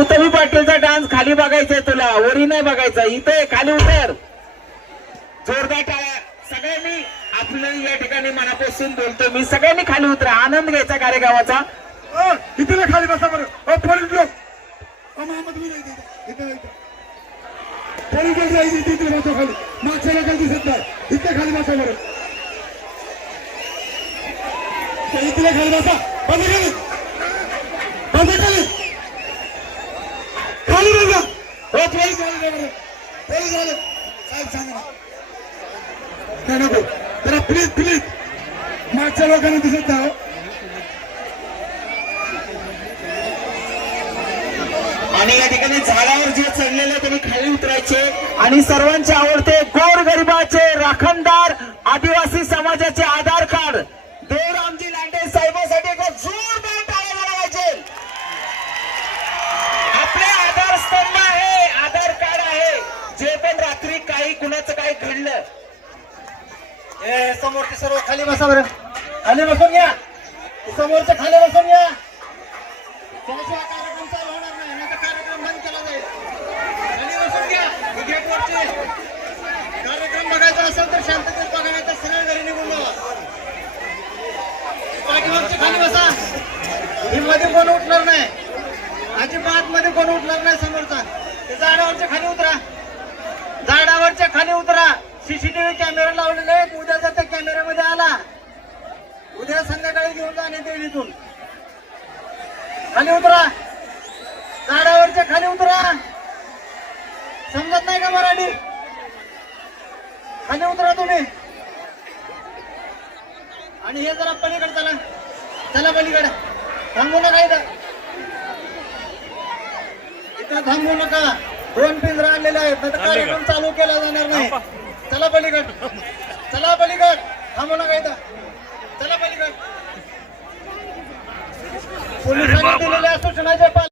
Gautami पाटीलचा dance खाली बघायचाय तुला वरी नाही बघायचा. इथे खाली उतर. जोरदार टाळ्या. सगळ्यांनी आपलं या ठिकाणी मनापासून बोलतो मी सगळ्यांनी खाली उतरा. आनंद घ्यायचा कार्यक्रमाचा इथे ना खाली बसा बरं. पोलीस लोक. मोहम्मद खाली. मागच्या दिसत नाही. इथे खाली बसा बरं. ते इथे खाली बसा. बंद खाली खाली बसा हो पोलीस आले ना बरं पोलीस आले साहेब सांगा ना. नको जरा प्लीज प्लीज मागच्या लोकांना दिसत नाही आणि या ठिकाणी झाडावर जे चढलेले तुम्ही खाली उतरायचे आणि सर्वांचे आवडते गोर काही कुणाचं काय घडलं. ए समोरचे सर्व खाली बसा बरं. खाली बसून घ्या समोरचे खाली बसून घ्या त्याशिवाय कार्यक्रम चालू होणार नाही नाही कार्यक्रम बंद केला जाईल. खाली बसून घ्या हे कार्यक्रम बघायचा असेल तर शांततेत बघा नाही तर सरळ घरी निघून जावा. पाठीमागचे खाली बसा. ही मध्ये कोण उठणार नाही? अजिबात मध्ये कोण उठणार नाही समोरचा. ते आडावरच्या खाली उतरा. खाली उतरा. सीसीटीव्ही कॅमेरा लावलेले आहेत. उद्याचा त्या कॅमेऱ्यामध्ये आला. उद्या संध्याकाळी घेऊन जा देवीतून खाली उतरा. झाडावरच्या खाली उतरा. समजत नाही का मराठी? खाली उतरा तुम्ही. आणि हे जरा पलीकडे चला. चला पलीकडे. थांबू नका इथं. इथं थांबू नका. दोन पिंजरा आणलेले आहेत नाही तर कार्यक्रम चालू केला जाणार नाही. चला पलीकड. चला पलीकड. थांबू नका इथं. चला पलीकड. पोलिसांनी दिलेल्या सूचनाचे पालन